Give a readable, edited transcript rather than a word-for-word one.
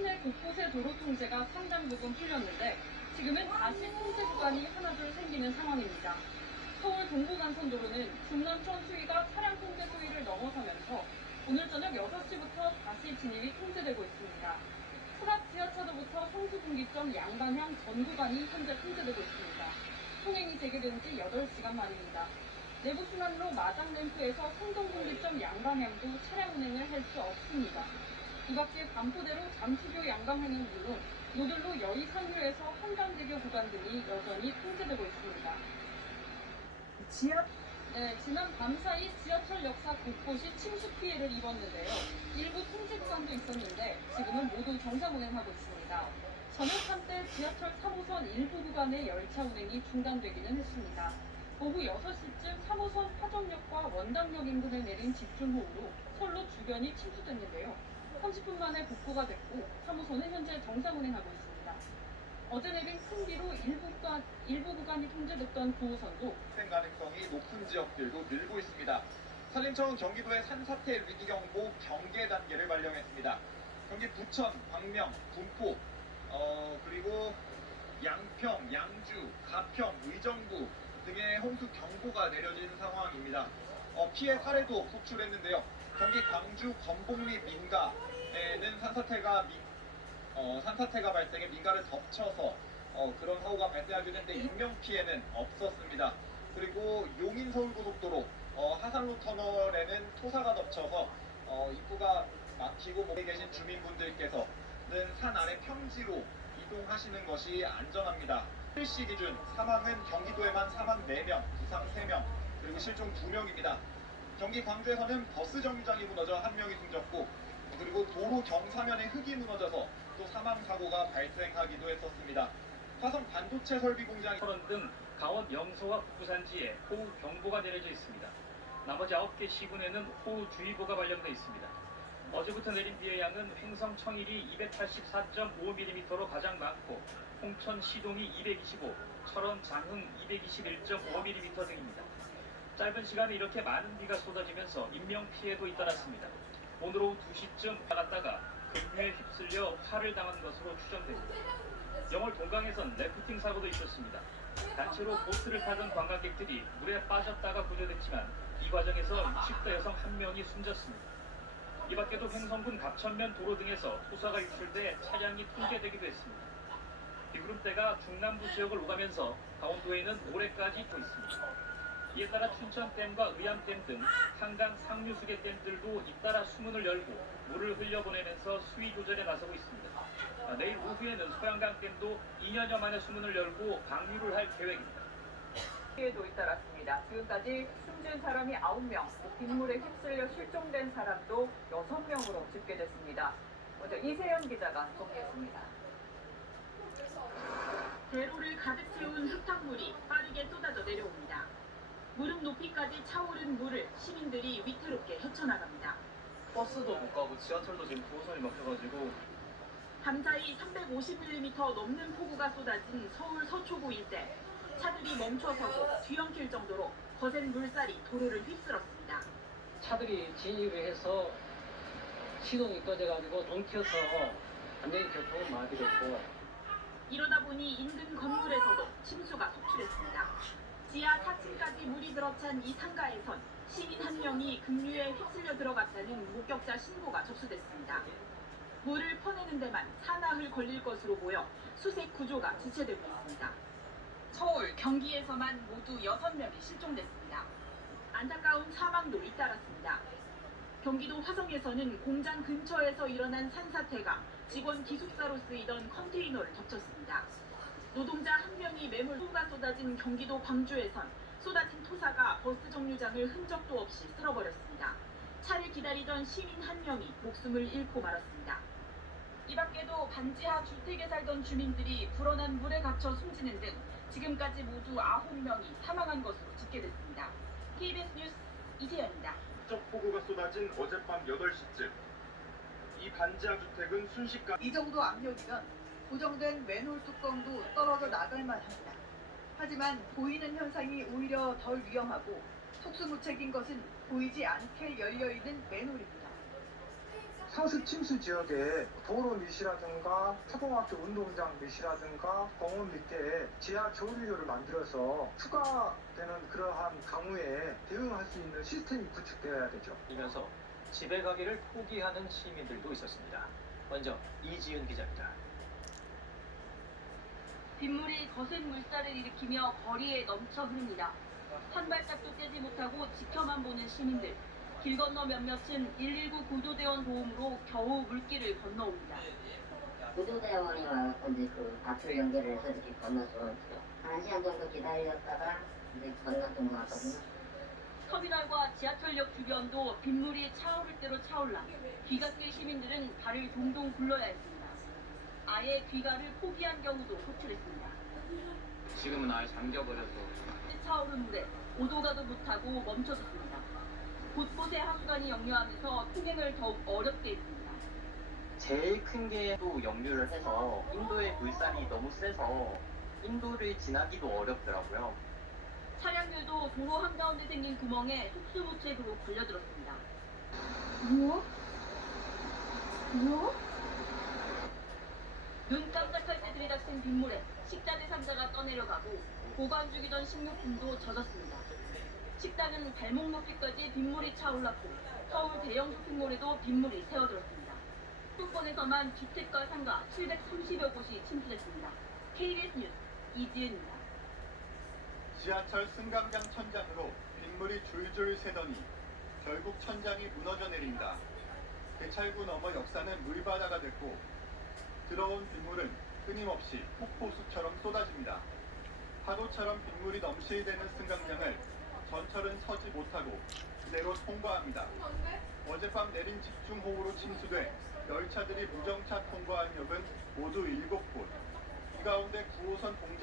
시내 곳곳의 도로 통제가 상당 부분 풀렸는데 지금은 다시 통제 구간이 하나둘 생기는 상황입니다. 서울 동부간선도로는 중남천 수위가 차량 통제 수위를 넘어서면서 오늘 저녁 6시부터 다시 진입이 통제되고 있습니다. 수락 지하차도부터 성수분기점 양방향 전 구간이 현재 통제되고 있습니다. 통행이 재개된 지 8시간 만입니다. 내부순환로 마장램프에서 성동분기점 양방향도 차량 운행을 할 수 없습니다. 이 밖에 반포대로 잠수교 양방향은 물론 노들로 여의상류에서 한강대교 구간 등이 여전히 통제되고 있습니다. 지난 밤사이 지하철 역사 곳곳이 침수 피해를 입었는데요. 일부 통제 구간도 있었는데 지금은 모두 정상 운행하고 있습니다. 저녁 한때 지하철 3호선 일부 구간의 열차 운행이 중단되기는 했습니다. 오후 6시쯤 3호선 화정역과 원당역 인근에 내린 집중호우로 선로 주변이 침수됐는데요. 30분 만에 복구가 됐고 3호선은 현재 정상 운행하고 있습니다. 어제 내린 큰 비로 일부 구간이 통제됐던 9호선도 발생 가능성이 높은 지역들도 늘고 있습니다. 산림청은 경기도의 산사태 위기경보 경계 단계를 발령했습니다. 경기 부천, 광명, 군포, 그리고 양평, 양주, 가평, 의정부 등의 홍수 경보가 내려진 상황입니다. 피해 사례도 속출했는데요. 경기 광주, 건봉리, 민가에는 산사태가 발생해 민가를 덮쳐서 그런 사고가 발생하긴 했는데 인명 피해는 없었습니다. 그리고 용인 서울고속도로 하산로 터널에는 토사가 덮쳐서 입구가 막히고 목에 계신 주민분들께서는 산 아래 평지로 이동하시는 것이 안전합니다. 실시 기준 사망은 경기도에만 사망 4명, 부상 3명, 그리고 실종 2명입니다. 경기 광주에서는 버스 정류장이 무너져 1명이 숨졌고 그리고 도로 경사면에 흙이 무너져서 또 사망 사고가 발생하기도 했었습니다. 화성 반도체 설비 공장이 등 강원 영서와 북부산지에 호우 경보가 내려져 있습니다. 나머지 9개 시군에는 호우주의보가 발령돼 있습니다. 어제부터 내린 비의 양은 횡성 청일이 284.5mm로 가장 많고 홍천 시동이 225, 철원 장흥 221.5mm 등입니다. 짧은 시간에 이렇게 많은 비가 쏟아지면서 인명피해도 잇따랐습니다. 오늘 오후 2시쯤 나갔다가 급류에 휩쓸려 화를 당한 것으로 추정됩니다. 영월 동강에선 래프팅 사고도 있었습니다. 단체로 보트를 타던 관광객들이 물에 빠졌다가 구조됐지만 이 과정에서 60대 여성 1명이 숨졌습니다. 이 밖에도 횡성군 갑천면 도로 등에서 토사가 유출돼 차량이 통제되기도 했습니다. 비구름대가 중남부 지역을 오가면서 강원도에는 모레까지 또 있습니다. 이에 따라 춘천댐과 의암댐 등 한강 상류수계 댐들도 잇따라 수문을 열고 물을 흘려보내면서 수위 조절에 나서고 있습니다. 내일 오후에는 소양강댐도 2년여 만에 수문을 열고 방류를 할 계획입니다. 피해도 잇따랐습니다. 지금까지 숨진 사람이 9명, 빗물에 휩쓸려 실종된 사람도 6명으로 집계됐습니다. 먼저 이세연 기자가 정리했습니다. 대로를 가득 채운 흙탕물이 빠르게 쏟아져 내려옵니다. 무릎 높이까지 차오른 물을 시민들이 위태롭게 헤쳐나갑니다. 버스도 못 가고 지하철도 지금 9호선이 막혀가지고 밤사이 350mm 넘는 폭우가 쏟아진 서울 서초구 일대. 차들이 멈춰서고 뒤엉킬 정도로 거센 물살이 도로를 휩쓸었습니다. 차들이 진입을 해서 시동이 꺼져가지고 엉켜서 완전히 교통은 마비됐고 이러다 보니 인근 건물에서도 침수가 속출했습니다. 지하 4층까지 물이 들어찬 이 상가에선 시민 1명이 급류에 휩쓸려 들어갔다는 목격자 신고가 접수됐습니다. 물을 퍼내는 데만 사나흘 걸릴 것으로 보여 수색 구조가 지체되고 있습니다. 서울, 경기에서만 모두 6명이 실종됐습니다. 안타까운 사망도 잇따랐습니다. 경기도 화성에서는 공장 근처에서 일어난 산사태가 직원 기숙사로 쓰이던 컨테이너를 덮쳤습니다. 노동자 1명이 매몰수가 쏟아진 경기도 광주에선 쏟아진 토사가 버스 정류장을 흔적도 없이 쓸어버렸습니다. 차를 기다리던 시민 1명이 목숨을 잃고 말았습니다. 이 밖에도 반지하 주택에 살던 주민들이 불어난 물에 갇혀 숨지는 등 지금까지 모두 9명이 사망한 것으로 집계됐습니다. KBS 뉴스 이세연입니다. 적 폭우가 쏟아진 어젯밤 8시쯤 이 반지하 주택은 순식간 이 정도 압력이면 고정된 맨홀 뚜껑도 떨어져 나갈 만합니다. 하지만 보이는 현상이 오히려 덜 위험하고 속수무책인 것은 보이지 않게 열려있는 맨홀입니다. 상습 침수 지역에 도로 밑이라든가 초등학교 운동장 밑이라든가 공원 밑에 지하 조류를 만들어서 추가되는 그러한 강우에 대응할 수 있는 시스템이 구축되어야 되죠. 이면서 집에 가기를 포기하는 시민들도 있었습니다. 먼저 이지은 기자입니다. 빗물이 거센 물살을 일으키며 거리에 넘쳐 흐릅니다. 한 발짝도 떼지 못하고 지켜만 보는 시민들. 길 건너 몇몇은 119 구조대원 도움으로 겨우 물길을 건너옵니다. 구조대원이 와서 이제 그 밧줄 연결을 해서 이렇게 건너서 1시간 정도 기다렸다가 이제 건넜던 것 같거든요. 터미널과 지하철역 주변도 빗물이 차오를 대로 차올라 귀갓길 시민들은 발을 동동 굴러야 했습니다. 아예 귀가를 포기한 경우도 속출했습니다. 지금은 아예 잠겨버려서 차오른 물에 오도 가도 못하고 멈춰섰습니다. 곳곳에 하수관이 역류하면서 통행을 더욱 어렵게 했습니다. 제일 큰 게 또 역류를 해서 인도의 물살이 너무 세서 인도를 지나기도 어렵더라고요. 차량들도 도로 한가운데 생긴 구멍에 속수무책으로 걸려들었습니다. 눈 깜짝할 때 들이닥친 빗물에 식자 대상자가 떠내려가고 보관 중이던 식료품도 젖었습니다. 식당은 발목 높이까지 빗물이 차올랐고 서울 대형 쇼핑몰에도 빗물이 새어들었습니다. 수도권에서만 주택과 상가 730여 곳이 침수됐습니다. KBS 뉴스 이지은입니다. 지하철 승강장 천장으로 빗물이 줄줄 새더니 결국 천장이 무너져 내립니다. 대찰구 너머 역사는 물바다가 됐고 들어온 빗물은 끊임없이 폭포수처럼 쏟아집니다. 파도처럼 빗물이 넘실대는 승강장을 전철은 서지 못하고 그대로 통과합니다. 어젯밤 내린 집중호우로 침수돼 열차들이 무정차 통과한 역은 모두 7곳. 이 가운데 9호선 공장